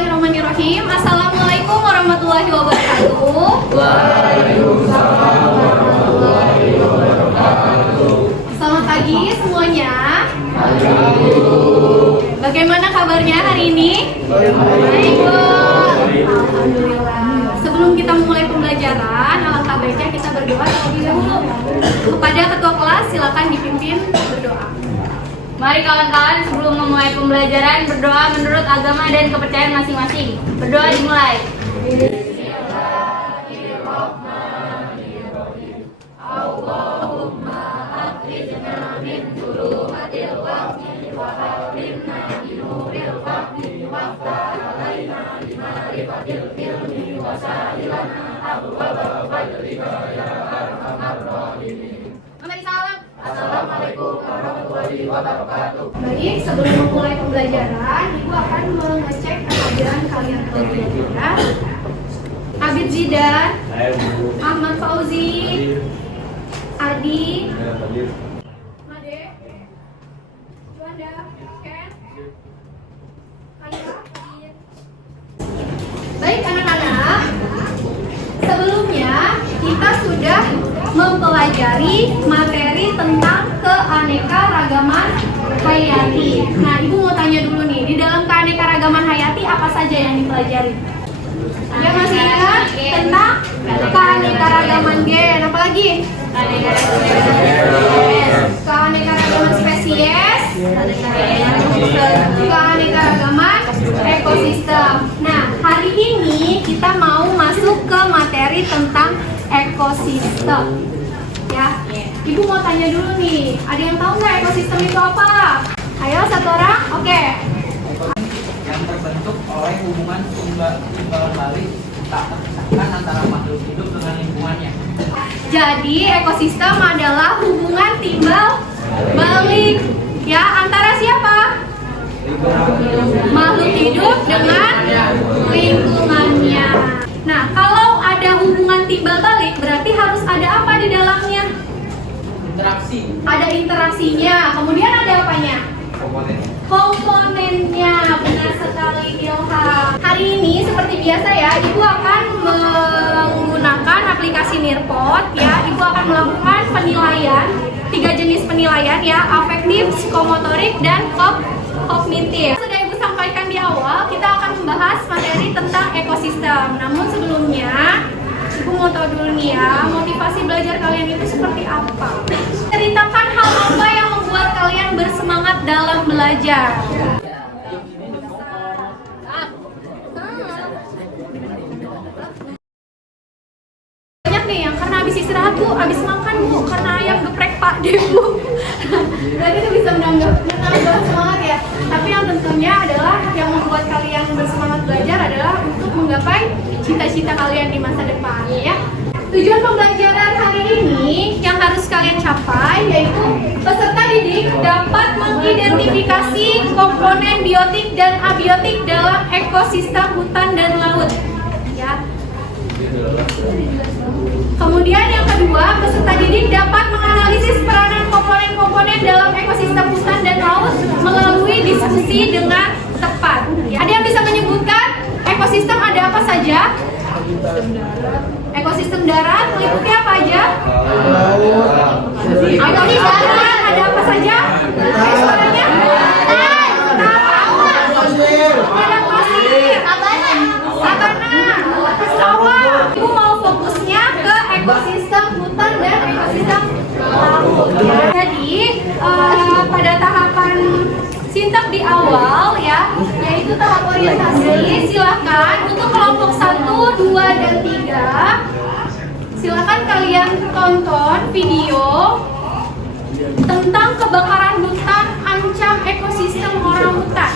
Bismillahirrahmanirrahim. Assalamualaikum warahmatullahi wabarakatuh. Waalaikumsalam warahmatullahi wabarakatuh. Selamat pagi semuanya. Bagaimana kabarnya hari ini? Baik, Bu. Alhamdulillah. Sebelum kita mulai pembelajaran, alangkah baiknya kita berdoa terlebih dahulu. Kepada ketua kelas, silakan dipimpin berdoa. Mari kawan-kawan sebelum memulai pembelajaran berdoa menurut agama dan kepercayaan masing-masing. Berdoa dimulai. Allahumma akhrijna min dhulumatil wahmi wa hakimna bi nuril fahmi waftah alaina bi ma'rifatil ilmi wa sahilana abwaaba fadlika ya arhamar rahimin. Mari salam. Assalamualaikum warahmatullahi wabarakatuh. Baik, sebelum memulai pembelajaran, Ibu akan mengecek kehadiran kalian terlebih dahulu. Abid Zidan, Ahmad Fauzi, Adi, Made, Juanda, Ken, Kaya. Baik anak-anak, sebelumnya kita sudah mempelajari materi tentang keanekaragaman hayati. Nah, Ibu mau tanya dulu nih, di dalam keanekaragaman hayati apa saja yang dipelajari? Ada masih ingat tentang keanekaragaman gen? Apalagi? Keanekaragaman spesies, keanekaragaman ekosistem. Nah, hari ini kita mau masuk ke materi tentang ekosistem. Ya, Ibu mau tanya dulu nih, ada yang tahu nggak ekosistem itu apa? Ayo satu orang, oke. Yang terbentuk oleh hubungan timbal balik tak terpisahkan antara makhluk hidup dengan lingkungannya. Jadi ekosistem adalah hubungan timbal balik ya antara siapa? Makhluk hidup dengan lingkungannya. Nah, kalau ada hubungan timbal balik berarti harus ada apa di dalamnya? Interaksi. Ada interaksinya, kemudian ada apanya? Komponennya. Benar sekali Ilham. Hari ini seperti biasa ya, Ibu akan menggunakan aplikasi Nirpot ya. Ibu akan melakukan penilaian, 3 jenis penilaian ya, afektif, psikomotorik, dan kognitif. Sudah Ibu sampaikan di awal, kita akan membahas materi tentang ekosistem. Namun sebelumnya, Ibu mau tahu dulu nih ya, motivasi belajar kalian itu seperti apa? Ceritakan hal apa yang membuat kalian bersemangat dalam belajar. Banyak nih yang karena habis istirahat Bu, habis makan Bu, karena ayam geprek Pak De Bu. Berarti itu bisa menambah semangat ya. Tapi yang tentunya adalah yang membuat kalian bersemangat belajar adalah untuk menggapai cita-cita kalian di masa depan ya. Tujuan pembelajaran hari ini yang harus kalian capai yaitu peserta didik dapat mengidentifikasi komponen biotik dan abiotik dalam ekosistem hutan dan laut ya. Kemudian yang kedua, peserta didik dapat menganalisis peranan komponen-komponen dalam ekosistem hutan dan laut melalui diskusi dengan tepat. Ada yang bisa menyebutkan ekosistem ada apa saja? Ekosistem darat meliputi apa aja? Ekosistem darat ada apa saja? Suaranya? Padang pasir, sabana, sawah. Ibu mau fokusnya ke ekosistem hutan dan ekosistem laut. Jadi pada tahapan sintak di awal ya, yaitu tahap orientasi, silakan untuk kelompok 1, 2, dan 3 silakan kalian tonton video tentang kebakaran hutan ancam ekosistem orang hutan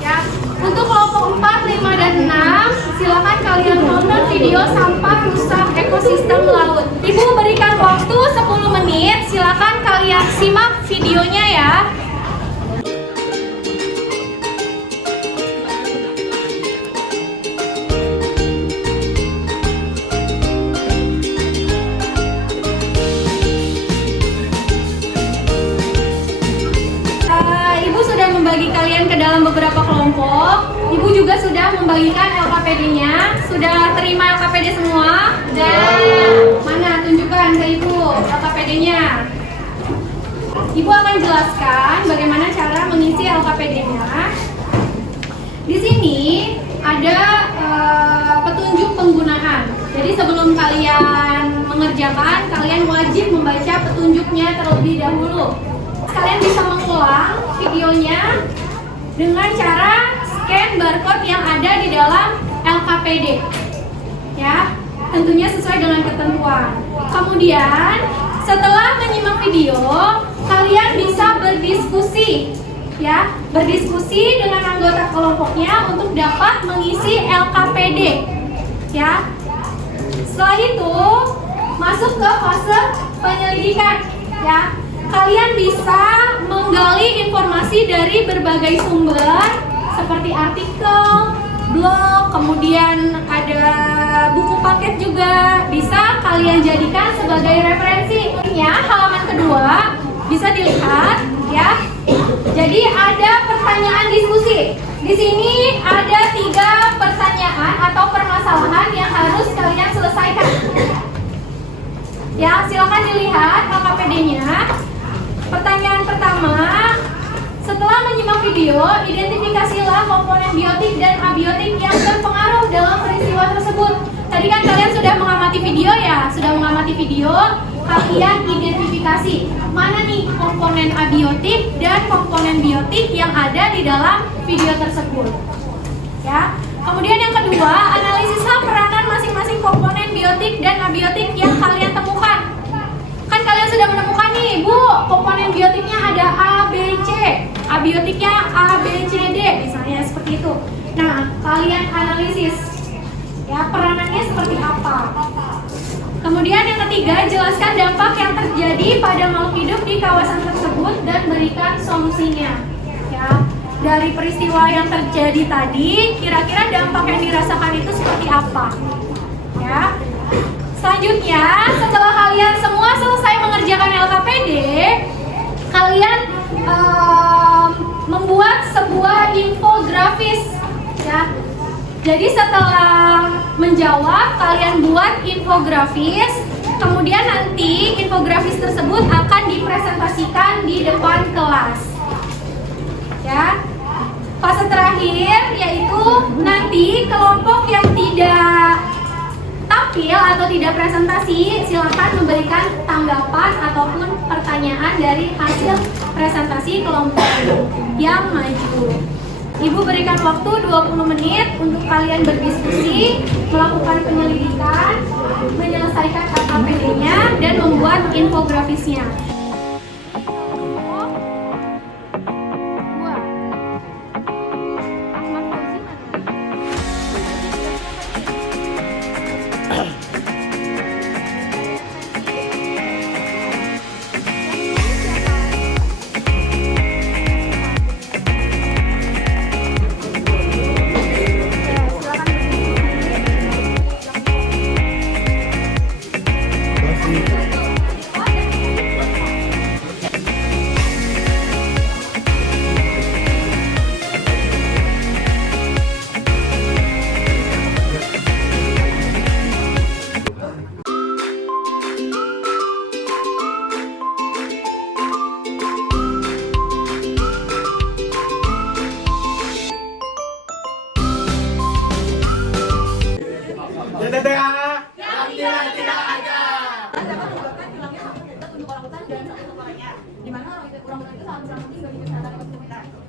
ya. Untuk kelompok 4, 5, dan 6 silakan kalian tonton video sampah rusak ekosistem laut. Ibu berikan waktu 10 menit, silakan kalian simak videonya ya. Ibu sudah membagi kalian ke dalam beberapa kelompok. Ibu juga sudah membagikan LKPD-nya. Sudah terima LKPD semua? Dan mana? Tunjukkan ke Ibu LKPD-nya. Ibu akan jelaskan bagaimana cara mengisi LKPD-nya. Di sini ada petunjuk penggunaan. Jadi sebelum kalian mengerjakan, kalian wajib membaca petunjuknya terlebih dahulu. Kalian bisa mengulang videonya dengan cara scan barcode yang ada di dalam LKPD. Ya, tentunya sesuai dengan ketentuan. Kemudian, setelah menyimak video, kalian bisa berdiskusi. Ya, berdiskusi dengan anggota kelompoknya untuk dapat mengisi LKPD. Ya. Setelah itu masuk ke fase penyelidikan. Ya, kalian bisa menggali informasi dari berbagai sumber seperti artikel, blog, kemudian ada buku paket juga bisa kalian jadikan sebagai referensi. Ya, halaman kedua bisa dilihat ya. Jadi ada pertanyaan diskusi. Di sini ada 3 pertanyaan atau permasalahan yang harus kalian selesaikan. Ya, silakan dilihat LKPD-nya. Pertanyaan pertama, setelah menyimak video, identifikasilah komponen biotik dan abiotik yang berpengaruh dalam peristiwa tersebut. Tadi kan kalian sudah mengamati video ya, kalian identifikasi mana nih komponen abiotik dan komponen biotik yang ada di dalam video tersebut. Ya. Kemudian yang kedua, analisislah peranan masing-masing komponen biotik dan abiotik yang kalian temukan. Kan kalian sudah menemukan nih, Bu, komponen biotiknya ada A, B, C, abiotiknya A, B, C, D, misalnya seperti itu. Nah, kalian analisis ya peranannya seperti apa. Kemudian yang ketiga, jelaskan dampak yang terjadi pada makhluk hidup di kawasan tersebut dan berikan solusinya. Ya, dari peristiwa yang terjadi tadi, kira-kira dampak yang dirasakan itu seperti apa? Ya. Selanjutnya, setelah kalian semua selesai mengerjakan LKPD, kalian membuat sebuah infografis. Ya. Jadi setelah menjawab, kalian buat infografis. Kemudian nanti infografis tersebut akan dipresentasikan di depan kelas. Ya. Fase terakhir yaitu nanti kelompok yang tidak tampil atau tidak presentasi, silakan memberikan tanggapan ataupun pertanyaan dari hasil presentasi kelompok yang maju. Ibu berikan waktu 20 menit untuk kalian berdiskusi, melakukan penyelidikan, menyelesaikan LKPD-nya, dan membuat infografisnya.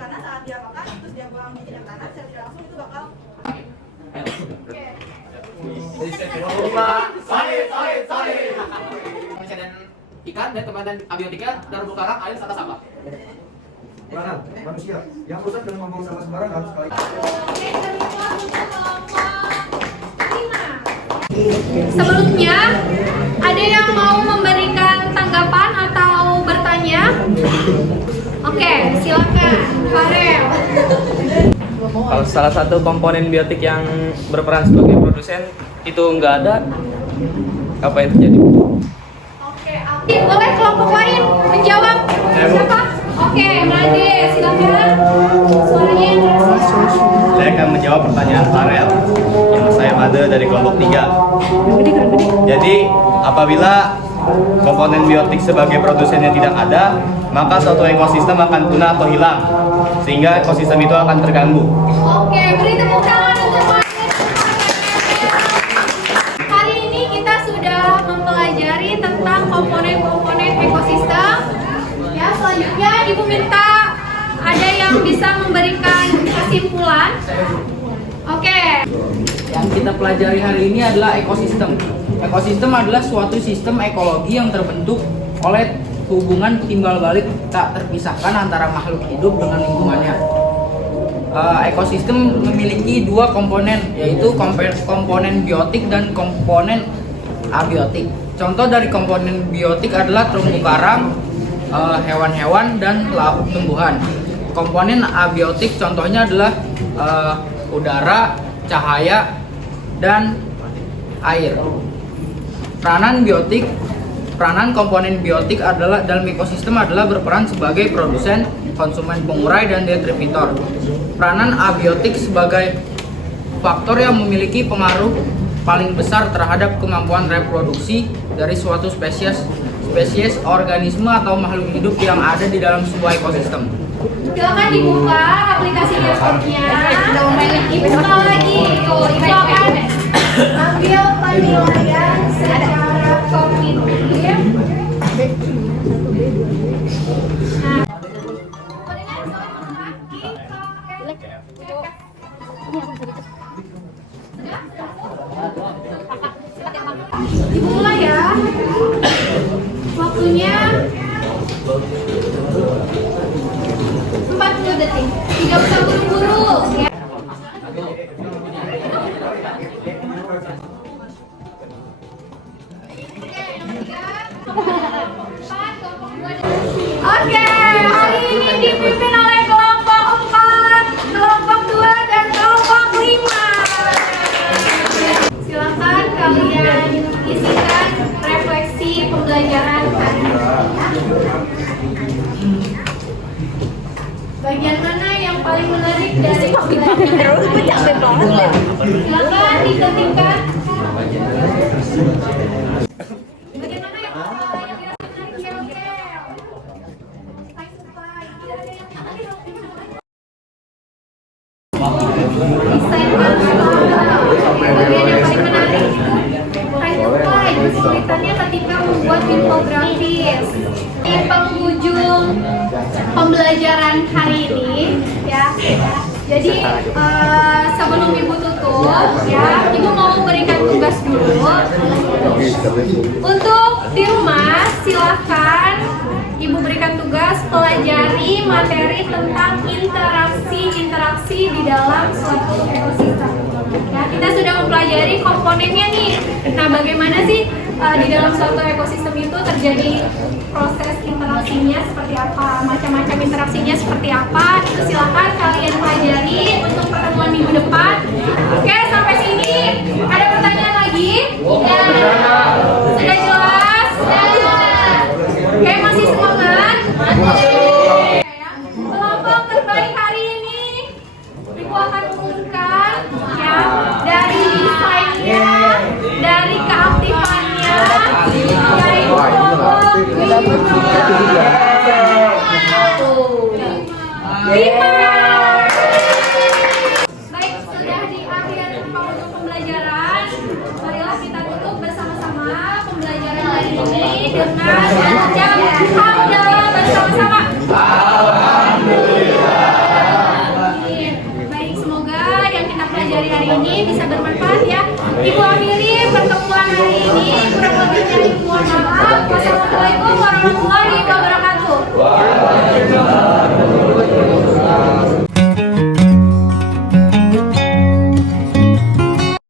Karena saat dia makan terus dia buang biji dan tanah, secara tidak langsung itu bakal dan ikan dan kemasan abiotika terumbu karang air serta sampah. Peranan manusia yang rusak dengan membuang sampah sembarangan sekali. Sebelumnya, ada yang mau memberikan tanggapan atau bertanya? Oke, silakan, Farel. Kalau salah satu komponen biotik yang berperan sebagai produsen itu nggak ada, apa yang terjadi? Oke, boleh kelompok lain menjawab? Siapa? Oke, Made, silakan. Suaranya yang keras. Saya akan menjawab pertanyaan Farel yang saya pada dari kelompok 3. Jadi, apabila komponen biotik sebagai produsennya tidak ada, maka suatu ekosistem akan punah atau hilang, sehingga ekosistem itu akan terganggu. Oke, beri tepuk tangan untuk Martin. Hari ini kita sudah mempelajari tentang komponen-komponen ekosistem. Ya, selanjutnya Ibu minta ada yang bisa memberikan kesimpulan. Oke. Yang kita pelajari hari ini adalah ekosistem. Ekosistem adalah suatu sistem ekologi yang terbentuk oleh hubungan timbal balik tak terpisahkan antara makhluk hidup dengan lingkungannya. Ekosistem memiliki dua komponen, yaitu komponen biotik dan komponen abiotik. Contoh dari komponen biotik adalah terumbu karang, hewan-hewan, dan tumbuhan. Komponen abiotik contohnya adalah udara, cahaya, dan air. Peranan komponen biotik adalah dalam ekosistem adalah berperan sebagai produsen, konsumen pengurai, dan detripitor. Peranan abiotik sebagai faktor yang memiliki pengaruh paling besar terhadap kemampuan reproduksi dari suatu spesies organisme atau makhluk hidup yang ada di dalam sebuah ekosistem. Silakan dibuka aplikasi dashboardnya. Dibuka lagi. Tuh, Ibu akan ambil penilaian secara kognitif. Nah, Ibu mulai ya. Waktunya 40 detik. Tidak usah buru-buru ya. Oke, hari ini dipimpin oleh kelompok 4, kelompok 2, dan kelompok 5. Silakan kalian isikan refleksi pembelajaran hari ini. Bagian mana yang paling menarik dari pembelajaran? Silakan diketikkan. Bagian mana yang menarik? Oke. Desain bagian yang paling menarik. Kesulitannya ketika membuat infografis. Di penghujung pembelajaran hari ini ya. Jadi sebelum Ibu tutup ya, Ibu mau memberikan tugas dulu. Untuk di rumah silahkan Ibu berikan tugas pelajari materi tentang interaksi di dalam suatu ekosistem. Ya, kita sudah mempelajari komponennya nih. Nah, bagaimana sih di dalam suatu ekosistem itu terjadi proses interaksinya seperti apa, macam-macam interaksinya seperti apa, itu silakan kalian pelajari untuk pertemuan minggu depan. Oke, sampai sini ada pertanyaan lagi? Ya. Sudah jelas? Oke, masih semangat? Kelompok terbaik hari ini Ibu akan umumkan ya, dari desainnya, dari keaktifannya, yaitu kelompok 5. Baik, sudah di akhir penghujung pembelajaran. Marilah kita tutup bersama-sama pembelajaran hari ini dengan mengucap hamdalah bersama-sama. Baik, semoga yang kita pelajari hari ini bisa bermanfaat ya. Ibu akhiri pertemuan hari ini. Kurang lebihnya Ibu mohon maaf. Wassalamualaikum warahmatullahi wabarakatuh.